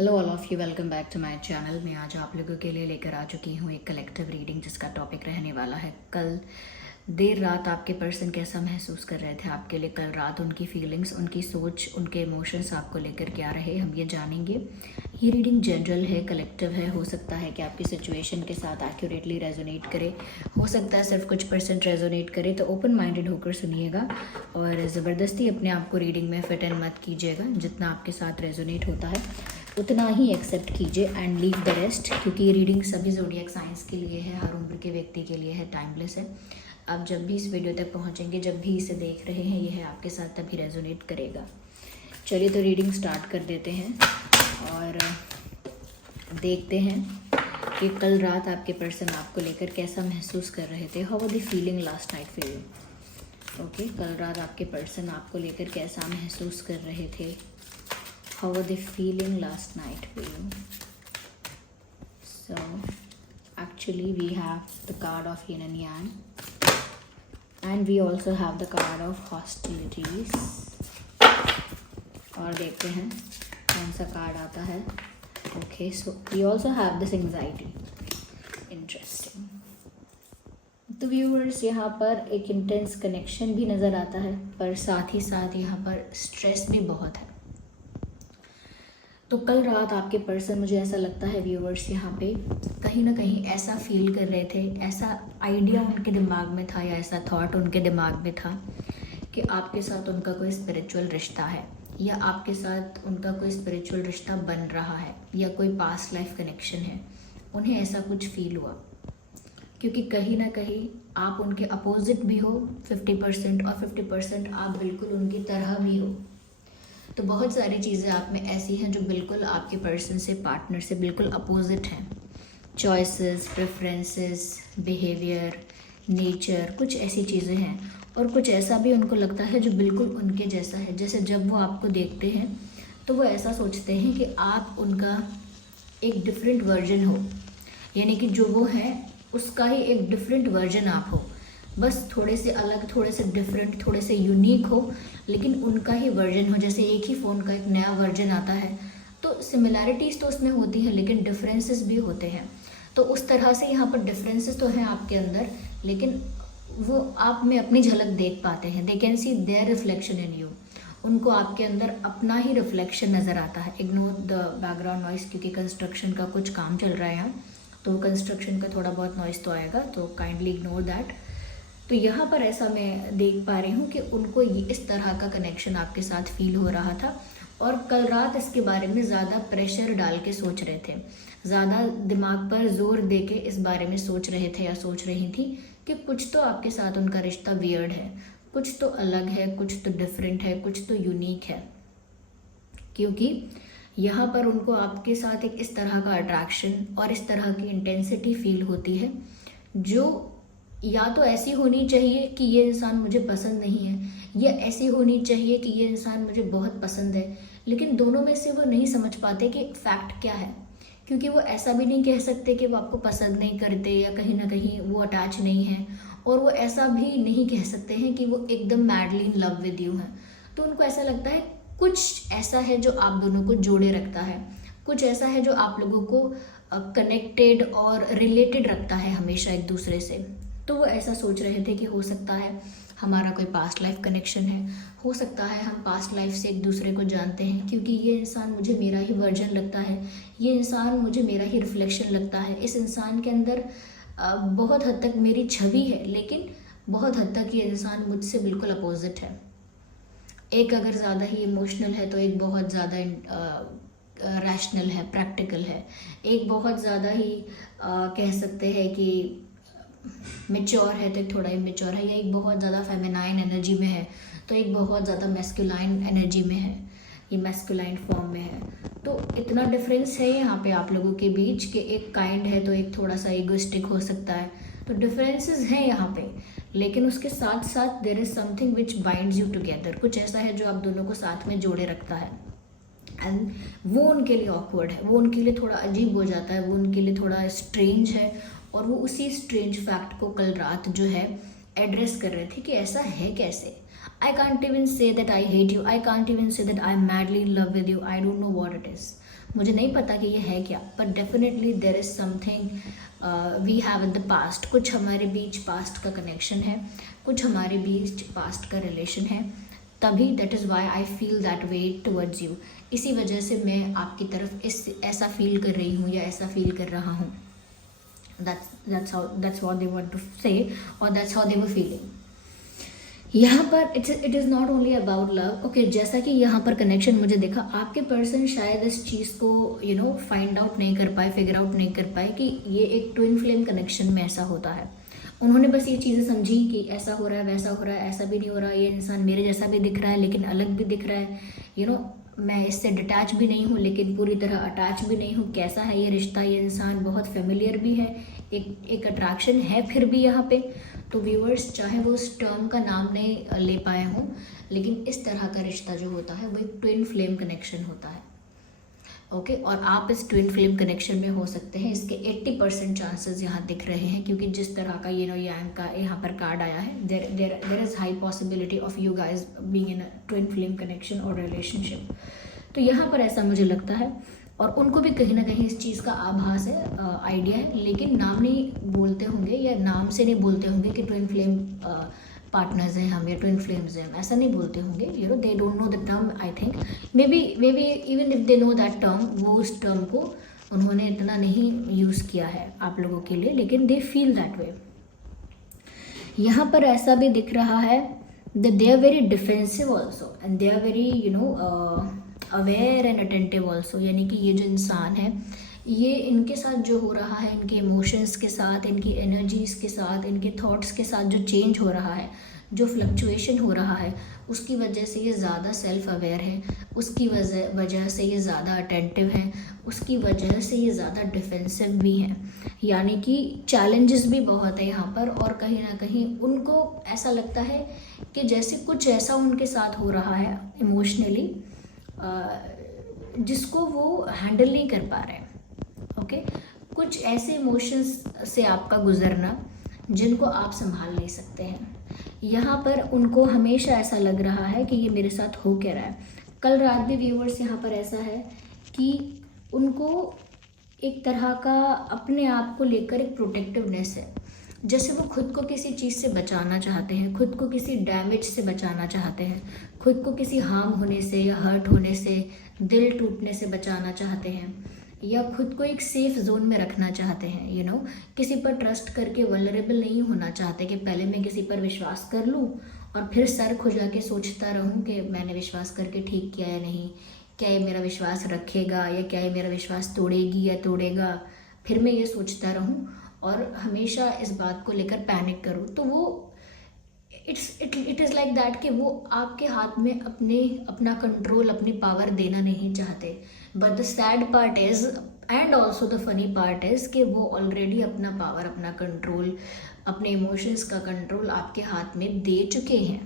Hello all of you, welcome back to my channel. मैं आज आप लोगों के लिए लेकर आ चुकी हूँ एक कलेक्टिव रीडिंग जिसका टॉपिक रहने वाला है कल देर रात आपके पर्सन कैसा महसूस कर रहे थे आपके लिए। कल रात उनकी फीलिंग्स, उनकी सोच, उनके इमोशंस आपको लेकर क्या रहे, हम ये जानेंगे। ये रीडिंग जनरल है, कलेक्टिव है। हो सकता है कि आपकी सिचुएशन के साथ एक्यूरेटली रेजोनेट करे, हो सकता है सिर्फ कुछ % रेजोनेट करे। तो ओपन माइंडेड होकर सुनिएगा और ज़बरदस्ती अपने आप को रीडिंग में फिट इन मत कीजिएगा। जितना आपके साथ रेजोनेट होता है उतना ही एक्सेप्ट कीजिए एंड लीव द रेस्ट, क्योंकि ये रीडिंग सभी ज़ोडिएक साइंस के लिए है, हर उम्र के व्यक्ति के लिए है, टाइमलेस है। आप जब भी इस वीडियो तक पहुंचेंगे, जब भी इसे देख रहे हैं, ये है आपके साथ तभी रेजोनेट करेगा। चलिए तो रीडिंग स्टार्ट कर देते हैं और देखते हैं कि कल रात आपके पर्सन आपको लेकर कैसा महसूस कर रहे थे। How was the feeling last night for you. Okay, कल रात आपके पर्सन आपको लेकर कैसा महसूस कर रहे थे। How were they feeling last night for you? So actually we have the card of yin and yang and we also have the card of hostilities। और देखते हैं कौन सा कार्ड आता है। Okay, so we also have this anxiety। Interesting। तो viewers, यहाँ पर एक इंटेंस कनेक्शन भी नज़र आता है, पर साथ ही साथ यहाँ पर स्ट्रेस भी बहुत है। तो कल रात आपके पर्सन, मुझे ऐसा लगता है व्यूअर्स, यहाँ पे कहीं ना कहीं ऐसा फील कर रहे थे, ऐसा आइडिया उनके दिमाग में था या ऐसा थॉट उनके दिमाग में था कि आपके साथ उनका कोई स्पिरिचुअल रिश्ता है या आपके साथ उनका कोई स्पिरिचुअल रिश्ता बन रहा है या कोई पास्ट लाइफ कनेक्शन है। उन्हें ऐसा कुछ फील हुआ क्योंकि कहीं ना कहीं आप उनके अपोजिट भी हो 50% और 50% आप बिल्कुल उनकी तरह भी हो। तो बहुत सारी चीज़ें आप में ऐसी हैं जो बिल्कुल आपके पर्सन से, पार्टनर से बिल्कुल अपोजिट हैं। चॉइसेस, प्रेफरेंसेस, बिहेवियर, नेचर, कुछ ऐसी चीज़ें हैं। और कुछ ऐसा भी उनको लगता है जो बिल्कुल उनके जैसा है। जैसे जब वो आपको देखते हैं तो वो ऐसा सोचते हैं कि आप उनका एक डिफरेंट वर्जन हो, यानी कि जो वो है उसका ही एक डिफरेंट वर्जन आप हो। बस थोड़े से अलग, थोड़े से डिफरेंट, थोड़े से यूनिक हो, लेकिन उनका ही वर्जन हो। जैसे एक ही फ़ोन का एक नया वर्जन आता है तो सिमिलैरिटीज़ तो उसमें होती हैं लेकिन डिफरेंसेस भी होते हैं। तो उस तरह से यहाँ पर डिफरेंसेस तो हैं आपके अंदर, लेकिन वो आप में अपनी झलक देख पाते हैं। They can see their reflection in you. उनको आपके अंदर अपना ही रिफ्लेक्शन नज़र आता है। इग्नोर द बैकग्राउंड नॉइस, क्योंकि कंस्ट्रक्शन का कुछ काम चल रहा है यहाँ, तो कंस्ट्रक्शन का थोड़ा बहुत नॉइस तो आएगा, तो काइंडली इग्नोर दैट। तो यहाँ पर ऐसा मैं देख पा रही हूँ कि उनको ये इस तरह का कनेक्शन आपके साथ फील हो रहा था और कल रात इसके बारे में ज़्यादा प्रेशर डाल के सोच रहे थे, ज़्यादा दिमाग पर जोर दे के इस बारे में सोच रहे थे या सोच रही थी कि कुछ तो आपके साथ उनका रिश्ता वियर्ड है, कुछ तो अलग है, कुछ तो डिफरेंट है, कुछ तो यूनिक है। क्योंकि यहाँ पर उनको आपके साथ एक इस तरह का अट्रैक्शन और इस तरह की इंटेंसिटी फील होती है जो या तो ऐसी होनी चाहिए कि ये इंसान मुझे पसंद नहीं है, या ऐसी होनी चाहिए कि ये इंसान मुझे बहुत पसंद है। लेकिन दोनों में से वो नहीं समझ पाते कि फैक्ट क्या है, क्योंकि वो ऐसा भी नहीं कह सकते कि वो आपको पसंद नहीं करते या कहीं ना कहीं वो अटैच नहीं है, और वो ऐसा भी नहीं कह सकते हैं कि वो एकदम madly in love with you हैं। तो उनको ऐसा लगता है कुछ ऐसा है जो आप दोनों को जोड़े रखता है, कुछ ऐसा है जो आप लोगों को कनेक्टेड और रिलेटेड रखता है हमेशा एक दूसरे से। तो वो ऐसा सोच रहे थे कि हो सकता है हमारा कोई पास्ट लाइफ कनेक्शन है, हो सकता है हम पास्ट लाइफ से एक दूसरे को जानते हैं, क्योंकि ये इंसान मुझे मेरा ही वर्जन लगता है, ये इंसान मुझे मेरा ही रिफ्लेक्शन लगता है, इस इंसान के अंदर बहुत हद तक मेरी छवि है, लेकिन बहुत हद तक ये इंसान मुझसे बिल्कुल अपोजिट है। एक अगर ज़्यादा ही इमोशनल है तो एक बहुत ज़्यादा रैशनल है, प्रैक्टिकल है। एक बहुत ज़्यादा ही कह सकते हैं कि मेच्योर है तो एक थोड़ा इमेच्योर है, या एक बहुत ज़्यादा फेमिनाइन एनर्जी में है तो एक बहुत ज़्यादा मैस्कुलाइन एनर्जी में है, ये मैस्कुलाइन फॉर्म में है। तो इतना डिफरेंस है यहाँ पे आप लोगों के बीच कि एक काइंड है तो एक थोड़ा सा ईगोइस्टिक हो सकता है। तो डिफरेंसेस हैं यहाँ पे, लेकिन उसके साथ साथ there is something which binds you together. कुछ ऐसा है जो आप दोनों को साथ में जोड़े रखता है, एंड वो उनके लिए ऑकवर्ड है, वो उनके लिए थोड़ा अजीब हो जाता है, वो उनके लिए थोड़ा स्ट्रेंज है। और वो उसी स्ट्रेंज फैक्ट को कल रात जो है एड्रेस कर रहे थे कि ऐसा है कैसे। I can't even say that I hate you, I can't even say that I'm madly in love with you, I don't know what it is। मुझे नहीं पता कि ये है क्या, but definitely there is something we have in the past. कुछ हमारे बीच past का कनेक्शन है, कुछ हमारे बीच पास्ट का रिलेशन है, तभी that is why I feel that way towards you. इसी वजह से मैं आपकी तरफ ऐसा फील कर रही हूँ या ऐसा फील कर रहा हूँ। that's what they want to say, or that's how they were feeling. यहाँ पर it is not only about love. Okay, जैसा कि यहाँ पर कनेक्शन मुझे देखा, आपके पर्सन शायद इस चीज़ को फाइंड आउट नहीं कर पाए, फिगर आउट नहीं कर पाए कि ये एक ट्विन फ्लेम कनेक्शन में ऐसा होता है। उन्होंने बस ये चीज़ें समझी कि ऐसा हो रहा है, वैसा हो रहा है, ऐसा भी नहीं हो रहा, ये इंसान मेरे जैसा भी दिख रहा है लेकिन अलग भी दिख रहा है, मैं इससे डिटैच भी नहीं हूँ लेकिन पूरी तरह अटैच भी नहीं हूँ। कैसा है ये रिश्ता, ये इंसान बहुत फेमिलियर भी है, एक अट्रैक्शन है फिर भी यहाँ पे। तो व्यूअर्स, चाहे वो उस टर्म का नाम नहीं ले पाए हों, लेकिन इस तरह का रिश्ता जो होता है वो एक ट्विन फ्लेम कनेक्शन होता है। ओके, और आप इस ट्विन फ्लेम कनेक्शन में हो सकते हैं, इसके 80% चांसेस यहाँ दिख रहे हैं, क्योंकि जिस तरह का यांग का यहाँ पर कार्ड आया है, there is high possibility of you guys being in a twin flame connection और रिलेशनशिप। तो यहाँ पर ऐसा मुझे लगता है, और उनको भी कहीं ना कहीं इस चीज़ का आभास है, आइडिया है, लेकिन नाम नहीं बोलते होंगे या नाम से नहीं बोलते होंगे कि ट्विन फ्लेम पार्टनर्स हैं हम या ट्विन फ्लेम्स हैं, ऐसा नहीं बोलते होंगे। They don't know the term. I think may be even if they know that term, वो उस टर्म को उन्होंने इतना नहीं यूज़ किया है आप लोगों के लिए, लेकिन दे फील दैट वे। यहाँ पर ऐसा भी दिख रहा है that they are very defensive also and they are very aware and attentive also. यानी कि ये जो इंसान है, ये इनके साथ जो हो रहा है, इनके इमोशंस के साथ, इनकी एनर्जीज़ के साथ, इनके थॉट्स के साथ जो चेंज हो रहा है, जो फ्लक्चुएशन हो रहा है, उसकी वजह से ये ज़्यादा सेल्फ अवेयर है, उसकी वजह से ये ज़्यादा अटेंटिव हैं, उसकी वजह से ये ज़्यादा डिफेंसिव भी हैं। यानी कि चैलेंजेस भी बहुत है यहाँ पर, और कहीं ना कहीं उनको ऐसा लगता है कि जैसे कुछ ऐसा उनके साथ हो रहा है इमोशनली जिसको वो हैंडल नहीं कर पा रहे हैं। ओके, कुछ ऐसे इमोशंस से आपका गुजरना जिनको आप संभाल नहीं सकते हैं। यहाँ पर उनको हमेशा ऐसा लग रहा है कि ये मेरे साथ हो क्या रहा है। कल रात भी व्यूअर्स यहाँ पर ऐसा है कि उनको एक तरह का अपने आप को लेकर एक प्रोटेक्टिवनेस है, जैसे वो खुद को किसी चीज़ से बचाना चाहते हैं, खुद को किसी डैमेज से बचाना चाहते हैं, खुद को किसी हार्म होने से या हर्ट होने से, दिल टूटने से बचाना चाहते हैं, या खुद को एक सेफ जोन में रखना चाहते हैं। किसी पर ट्रस्ट करके वल्नरेबल नहीं होना चाहते कि पहले मैं किसी पर विश्वास कर लूँ और फिर सर खुजा के सोचता रहूँ कि मैंने विश्वास करके ठीक किया या नहीं, क्या ये मेरा विश्वास रखेगा या क्या ये मेरा विश्वास तोड़ेगी या तोड़ेगा, फिर मैं ये सोचता रहूँ और हमेशा इस बात को लेकर पैनिक करूँ। तो वो इट इज़ लाइक दैट कि वो आपके हाथ में अपना कंट्रोल, अपनी पावर देना नहीं चाहते। But the sad part is and also the funny part is कि वो ऑलरेडी अपना पावर, अपना कंट्रोल, अपने इमोशंस का कंट्रोल आपके हाथ में दे चुके हैं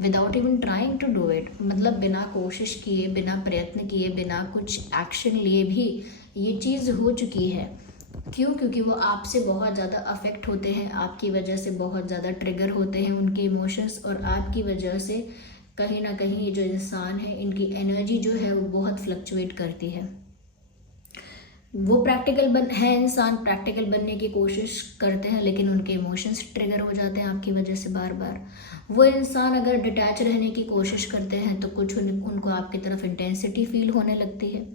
without even trying to do it. मतलब बिना कोशिश किए, बिना प्रयत्न किए, बिना कुछ एक्शन लिए भी ये चीज़ हो चुकी है। क्यों? क्योंकि वो आपसे बहुत ज़्यादा अफेक्ट होते हैं, आपकी वजह से बहुत ज़्यादा ट्रिगर होते हैं उनके इमोशंस, और आपकी वजह से कहीं ना कहीं ये जो इंसान है, इनकी एनर्जी जो है वो बहुत फ्लक्चुएट करती है। वो इंसान प्रैक्टिकल बनने की कोशिश करते हैं, लेकिन उनके इमोशंस ट्रिगर हो जाते हैं आपकी वजह से बार बार। वो इंसान अगर डिटैच रहने की कोशिश करते हैं तो कुछ उनको आपकी तरफ इंटेंसिटी फील होने लगती है।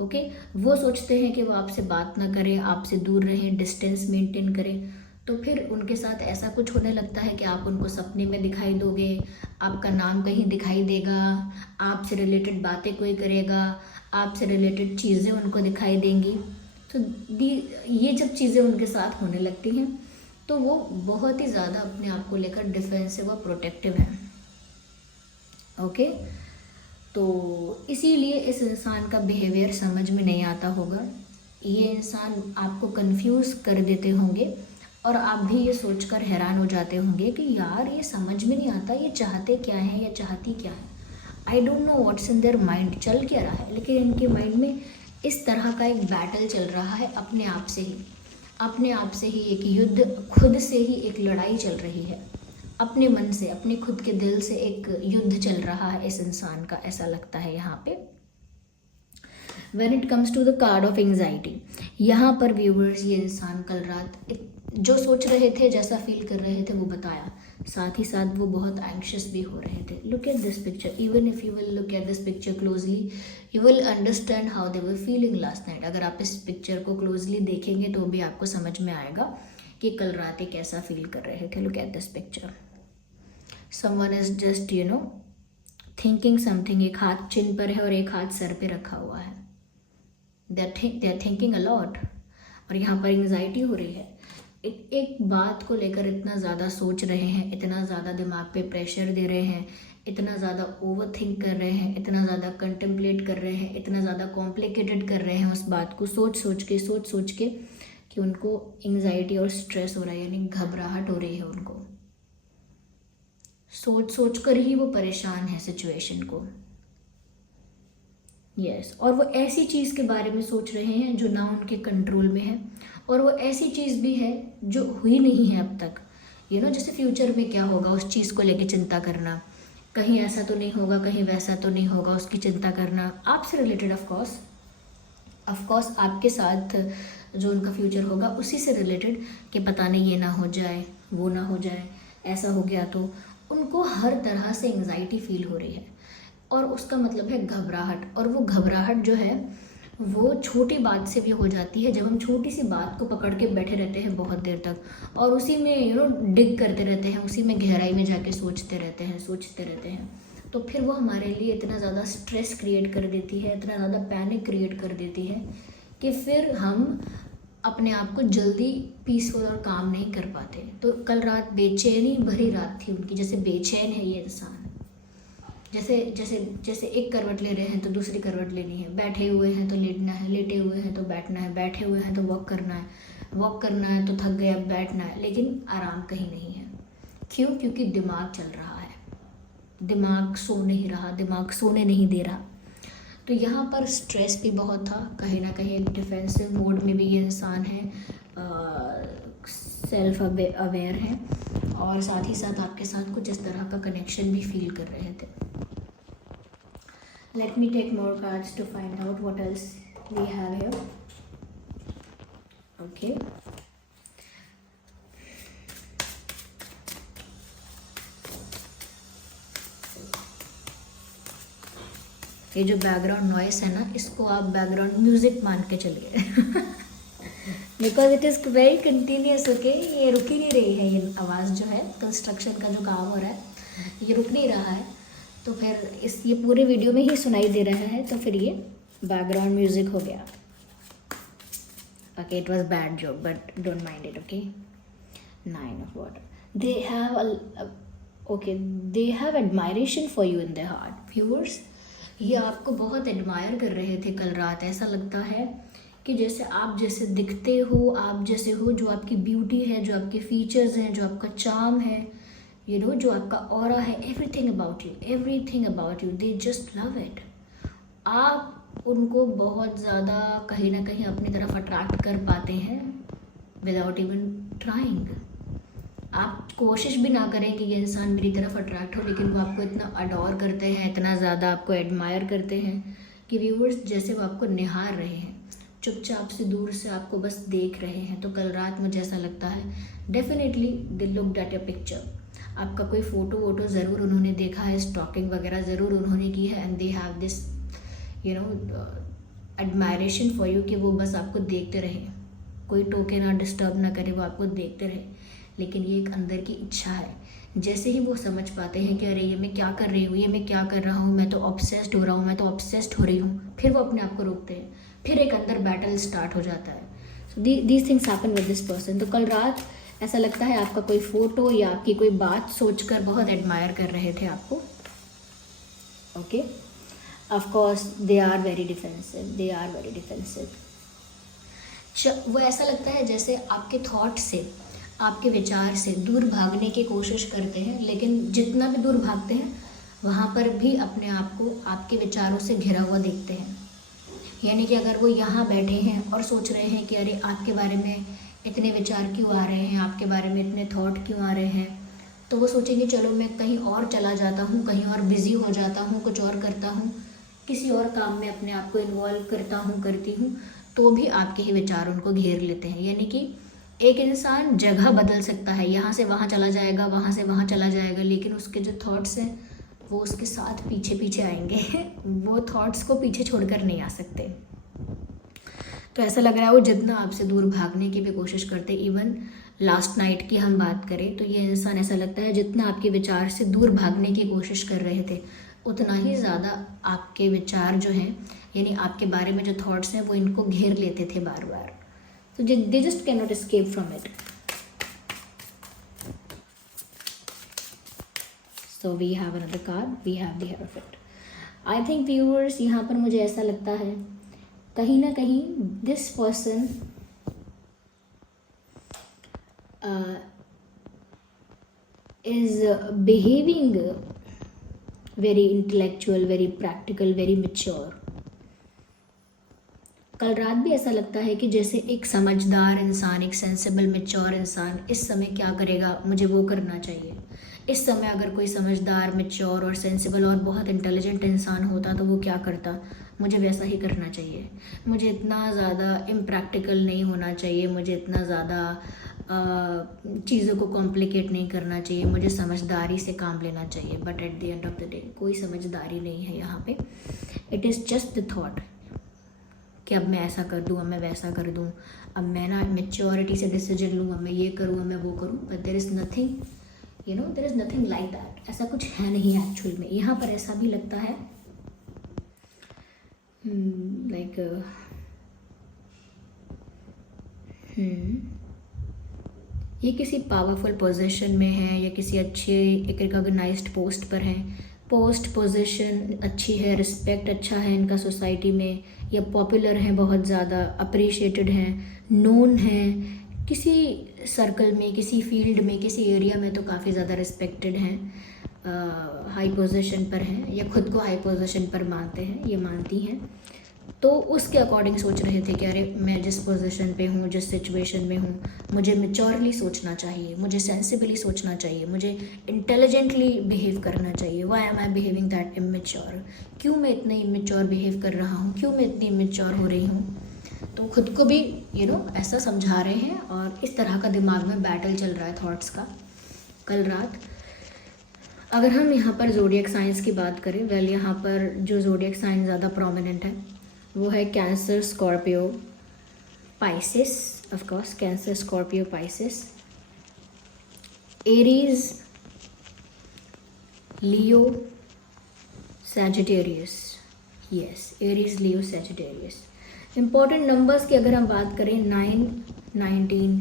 ओके, वो सोचते हैं कि वो आपसे बात ना करें, आपसे दूर रहें, डिस्टेंस मेंटेन करें। तो फिर उनके साथ ऐसा कुछ होने लगता है कि आप उनको सपने में दिखाई दोगे, आपका नाम कहीं दिखाई देगा, आपसे रिलेटेड बातें कोई करेगा, आपसे रिलेटेड चीज़ें उनको दिखाई देंगी। तो ये जब चीज़ें उनके साथ होने लगती हैं तो वो बहुत ही ज़्यादा अपने आप को लेकर डिफेंसिव और प्रोटेक्टिव है। ओके, तो इसीलिए इस इंसान का बिहेवियर समझ में नहीं आता होगा। ये इंसान आपको कंफ्यूज कर देते होंगे और आप भी ये सोचकर हैरान हो जाते होंगे कि यार ये समझ में नहीं आता, ये चाहते क्या है या चाहती क्या है। I don't know what's in their mind, चल क्या रहा है, लेकिन इनके माइंड में इस तरह का एक बैटल चल रहा है अपने आप से ही एक युद्ध, खुद से ही एक लड़ाई चल रही है, अपने मन से, अपने खुद के दिल से एक युद्ध चल रहा है इस इंसान का, ऐसा लगता है यहाँ पे। When it comes to the card of anxiety, यहाँ पर व्यूअर्स ये इंसान कल रात जो सोच रहे थे, जैसा फील कर रहे थे वो बताया, साथ ही साथ वो बहुत एंग्शियस भी हो रहे थे. Look at this picture, even if you will look at this picture closely you will understand how they were feeling last night. अगर आप इस पिक्चर को क्लोजली देखेंगे तो भी आपको समझ में आएगा कि कल रात ये कैसा फील कर रहे थे. Look at this picture, someone is just thinking something. एक हाथ चिन पर है और एक हाथ सर पे रखा हुआ है. They are thinking a lot. और यहाँ पर एंग्जाइटी हो रही है. एक बात को लेकर इतना ज़्यादा सोच रहे हैं, इतना ज़्यादा दिमाग पे प्रेशर दे रहे हैं, इतना ज़्यादा ओवर थिंक कर रहे हैं, इतना ज़्यादा कंटेम्पलेट कर रहे हैं, इतना ज़्यादा कॉम्प्लिकेटेड कर रहे हैं उस बात को सोच सोच के कि उनको एंग्जाइटी और स्ट्रेस हो रहा है, यानी घबराहट हो रही है उनको. सोच कर ही वो परेशान है सिचुएशन को. यस, और वो ऐसी चीज़ के बारे में सोच रहे हैं जो ना उनके कंट्रोल में है, और वो ऐसी चीज़ भी है जो हुई नहीं है अब तक. जैसे फ्यूचर में क्या होगा उस चीज़ को लेके चिंता करना, कहीं ऐसा तो नहीं होगा, कहीं वैसा तो नहीं होगा, उसकी चिंता करना. आपसे रिलेटेड ऑफकोर्स आपके साथ जो उनका फ्यूचर होगा उसी से रिलेटेड, कि पता नहीं ये ना हो जाए, वो ना हो जाए, ऐसा हो गया तो. उनको हर तरह से एंग्जाइटी फील हो रही है, और उसका मतलब है घबराहट. और वो घबराहट जो है वो छोटी बात से भी हो जाती है, जब हम छोटी सी बात को पकड़ के बैठे रहते हैं बहुत देर तक, और उसी में डिग करते रहते हैं, उसी में गहराई में जाके सोचते रहते हैं, तो फिर वो हमारे लिए इतना ज़्यादा स्ट्रेस क्रिएट कर देती है, इतना ज़्यादा पैनिक क्रिएट कर देती है कि फिर हम अपने आप को जल्दी पीसफुल और काम नहीं कर पाते. तो कल रात बेचैनी भरी रात थी उनकी, जैसे बेचैन है ये इंसान, जैसे एक करवट ले रहे हैं तो दूसरी करवट लेनी है, बैठे हुए हैं तो लेटना है, लेटे हुए हैं तो बैठना है, बैठे हुए हैं तो वॉक करना है तो थक गए अब बैठना है, लेकिन आराम कहीं नहीं है. क्यों? क्योंकि दिमाग चल रहा है, दिमाग सो नहीं रहा, दिमाग सोने नहीं दे रहा. तो यहाँ पर स्ट्रेस भी बहुत था, कहीं ना कहीं एक डिफेंसिव मोड में भी ये इंसान है, सेल्फ अवेयर है, और साथ ही साथ आपके साथ कुछ इस तरह का कनेक्शन भी फील कर रहे थे. Let me take more cards to find out what else we have here. Okay, ये जो बैकग्राउंड नॉइस है ना, इसको आप बैकग्राउंड म्यूजिक मान के चलिए because it is very continuous. Okay, ये रुक ही नहीं रही है, ये आवाज़ जो है, कंस्ट्रक्शन का जो काम हो रहा है ये रुक नहीं रहा है, तो फिर ये पूरे वीडियो में ही सुनाई दे रहा है, तो फिर ये बैकग्राउंड म्यूजिक हो गया. Okay, it was bad joke but don't mind it. Okay, 9 of water. They have admiration for you in their heart. Viewers, ये आपको बहुत एडमायर कर रहे थे कल रात. ऐसा लगता है कि जैसे आप जैसे दिखते हो, आप जैसे हो, जो आपकी ब्यूटी है, जो आपके फीचर्स हैं, जो आपका चार्म है, जो आपका ऑरा है, everything about you they just love it. आप उनको बहुत ज़्यादा कहीं ना कहीं अपनी तरफ अट्रैक्ट कर पाते हैं विदाउट इवन ट्राइंग. आप कोशिश भी ना करें कि ये इंसान मेरी तरफ अट्रैक्ट हो, लेकिन वो आपको इतना अडोर करते हैं, इतना ज़्यादा आपको एडमायर करते हैं कि व्यूअर्स जैसे वो आपको निहार रहे हैं, चुपचाप से दूर से आपको बस देख रहे हैं. तो कल रात मुझे ऐसा लगता है definitely they looked at your picture. आपका कोई फ़ोटो वोटो ज़रूर उन्होंने देखा है, स्टॉकिंग वगैरह ज़रूर उन्होंने की है, and they have this admiration for you कि वो बस आपको देखते रहे, कोई टोके ना, डिस्टर्ब ना करे, वो आपको देखते रहे. लेकिन ये एक अंदर की इच्छा है. जैसे ही वो समझ पाते हैं कि अरे ये मैं क्या कर रही हूँ, ये मैं क्या कर रहा हूँ, मैं तो ऑब्सेस्ड हो रहा हूँ, मैं तो ऑब्सेस्ड हो रही हूँ, फिर वो अपने आप को रोकते हैं, फिर एक अंदर बैटल स्टार्ट हो जाता है. So these things happen with this person. तो कल रात ऐसा लगता है आपका कोई फ़ोटो या आपकी कोई बात सोचकर बहुत एडमायर कर रहे थे आपको. Okay, of course they are very defensive. वो ऐसा लगता है जैसे आपके थॉट से, आपके विचार से दूर भागने की कोशिश करते हैं, लेकिन जितना भी दूर भागते हैं वहाँ पर भी अपने आप को आपके विचारों से घिरा हुआ देखते हैं. यानी कि अगर वो यहाँ बैठे हैं और सोच रहे हैं कि अरे आपके बारे में इतने विचार क्यों आ रहे हैं, आपके बारे में इतने थॉट क्यों आ रहे हैं, तो वो सोचेंगे चलो मैं कहीं और चला जाता हूँ, कहीं और बिज़ी हो जाता हूँ, कुछ और करता हूँ, किसी और काम में अपने आप को इन्वॉल्व करता हूँ, करती हूँ, तो भी आपके ही विचार उनको घेर लेते हैं। यानी कि एक इंसान जगह बदल सकता है, यहाँ से वहाँ चला जाएगा, वहाँ से वहाँ चला जाएगा, लेकिन उसके जो थॉट्स हैं वो उसके साथ पीछे पीछे आएंगे वो थॉट्स को पीछे छोड़कर नहीं आ सकते। तो ऐसा लग रहा है वो जितना आपसे दूर भागने की भी कोशिश करते, इवन लास्ट नाइट की हम बात करें तो ये इंसान ऐसा लगता है जितना आपके विचार से दूर भागने की कोशिश कर रहे थे, उतना ही ज़्यादा आपके विचार जो हैं, यानी आपके बारे में जो थॉट्स हैं, वो इनको घेर लेते थे बार बार। तो they just can not escape from it. So we have another card, we have the hierophant. I think viewers, यहाँ पर मुझे ऐसा लगता है कहीं ना कहीं this person is behaving very intellectual, very practical, very mature। कल रात भी ऐसा लगता है कि जैसे एक समझदार इंसान, एक सेंसिबल मैच्योर इंसान इस समय क्या करेगा, मुझे वो करना चाहिए। इस समय अगर कोई समझदार, मैच्योर और सेंसिबल और बहुत इंटेलिजेंट इंसान होता तो वो क्या करता, मुझे वैसा ही करना चाहिए। मुझे इतना ज़्यादा इम्प्रैक्टिकल नहीं होना चाहिए, मुझे इतना ज़्यादा चीज़ों को कॉम्प्लिकेट नहीं करना चाहिए, मुझे समझदारी से काम लेना चाहिए। But at the end of the day कोई समझदारी नहीं है यहाँ पे। It is just the thought कि अब मैं ऐसा कर दूँ, अब मैं वैसा कर दूँ, अब मैं ना मेच्योरिटी से डिसीजन लूँ, अब मैं ये करूँ, अब मैं वो करूँ। But there is nothing, you know, there is nothing like that. ऐसा कुछ है नहीं एक्चुअल में। यहाँ पर ऐसा भी लगता है लाइक ये किसी पावरफुल पोजीशन में है या किसी अच्छे एक रिकॉग्नाइज्ड पोस्ट पर हैं। पोस्ट पोजीशन अच्छी है, रिस्पेक्ट अच्छा है इनका सोसाइटी में, या पॉपुलर हैं, बहुत ज़्यादा अप्रिशिएटेड हैं, नोन हैं किसी सर्कल में, किसी फील्ड में, किसी एरिया में तो काफ़ी ज़्यादा रिस्पेक्टेड हैं, हाई पोजीशन पर हैं या खुद को हाई पोजीशन पर मानते हैं, ये मानती हैं। तो उसके अकॉर्डिंग सोच रहे थे कि अरे मैं जिस पोजीशन पे हूँ, जिस सिचुएशन में हूँ, मुझे मैच्योरली सोचना चाहिए, मुझे सेंसिबली सोचना चाहिए, मुझे इंटेलिजेंटली बिहेव करना चाहिए। Why am I behaving that immature? क्यों मैं इतने इमेच्योर बिहेव कर रहा हूँ, क्यों मैं इतनी इमेच्योर हो रही हूँ? तो खुद को भी ऐसा समझा रहे हैं और इस तरह का दिमाग में बैटल चल रहा है थॉट्स का कल रात। अगर हम यहाँ पर ज़ोडिएक साइंस की बात करें, वेल यहाँ पर जो ज़ोडिएक साइन ज़्यादा प्रोमिनेंट है वो है cancer, Scorpio, Pisces, of course cancer, Scorpio, Pisces, Aries, Leo, Sagittarius. Yes, Aries, Leo, Sagittarius. Important numbers की अगर हम बात करें, 9, 19,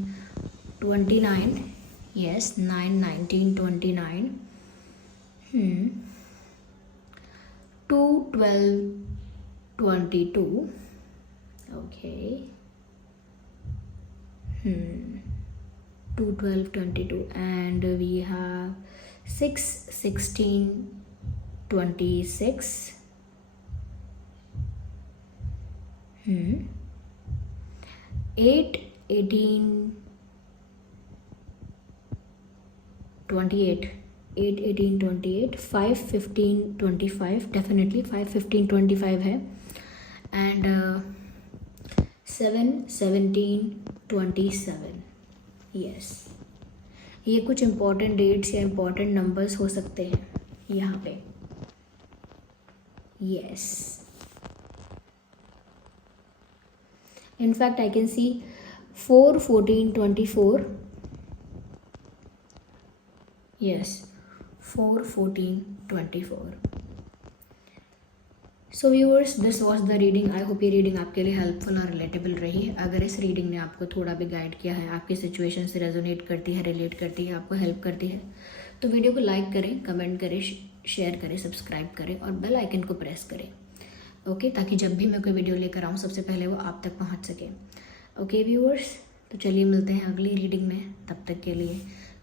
29, yes 9, 19, 29, 2, 12, 22, okay, 2, 12, 22, and we have 6, 16, 26, 8, 18, 28, 8, 18, 28, 5, 15, 25, definitely 5, 15, 25 है, and 7, 17, 27, yes। ये कुछ इम्पॉर्टेंट डेट्स या इम्पॉर्टेंट नंबर्स हो सकते हैं यहाँ पे, yes। In fact, I can see 4, 14, 24, yes, 4, 14, 24। So viewers, this was the reading. I hope ये रीडिंग आपके लिए हेल्पफुल और रिलेटेबल रही है। अगर इस रीडिंग ने आपको थोड़ा भी गाइड किया है, आपकी सिचुएशन से रेजोनेट करती है, रिलेट करती है, आपको हेल्प करती है, तो वीडियो को लाइक करें, कमेंट करें, शेयर करें, सब्सक्राइब करें और बेल आइकन को प्रेस करें, ओके, ताकि जब भी मैं कोई वीडियो लेकर आऊँ सबसे पहले वो आप तक पहुँच सके। ओके व्यूअर्स, तो चलिए मिलते हैं अगली रीडिंग में। तब तक के लिए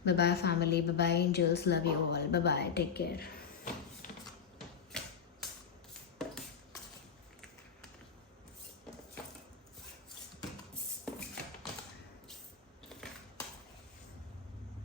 bye bye family, bye bye angels, love you all, bye bye, take care.